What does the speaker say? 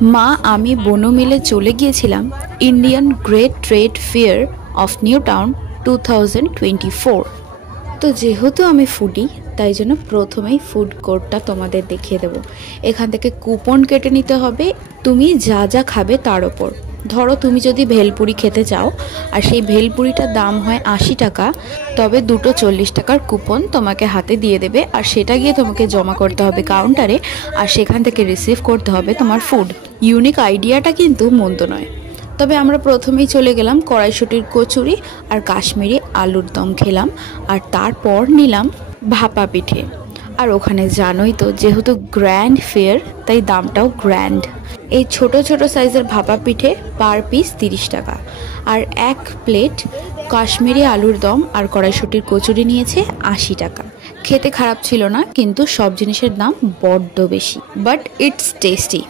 মা আমি বোনো মিলে চলে গিয়েছিলাম Indian great trade fair of new town 2024। তো যেহেতু আমি ফুডি তাই জন্য প্রথমেই ফুড কোর্টটা তোমাদের দেখিয়ে দেব। এখান থেকে কুপন কেটে নিতে হবে তুমি যা যা খাবে তার ওপর। ধরো তুমি যদি ভেলপুরি খেতে চাও আর সেই ভেলপুরিটার দাম হয় 80 টাকা, তবে দুটো 40 টাকার কুপন তোমাকে হাতে দিয়ে দেবে আর সেটা গিয়ে তোমাকে জমা করতে হবে কাউন্টারে, আর সেখান থেকে রিসিভ করতে হবে তোমার ফুড। ইউনিক আইডিয়াটা কিন্তু মন্দ নয়। তবে আমরা প্রথমেই চলে গেলাম কড়াইশুঁটির কচুরি আর কাশ্মীরি আলুর দম খেলাম, আর তারপর নিলাম ভাপা পিঠে। আর ওখানে জানোই তো যেহেতু গ্র্যান্ড ফেয়ার তাই দামটাও গ্র্যান্ড। এই ছোট ছোট সাইজের ভাপা পিঠে পার পিস 30 টাকা, আর এক প্লেট কাশ্মীরি আলুর দম আর কড়াইশুঁটির কচুরি নিয়েছে 80 টাকা। খেতে খারাপ ছিল না, কিন্তু সব জিনিসের দাম বড্ড বেশি, বাট ইটস টেস্টি।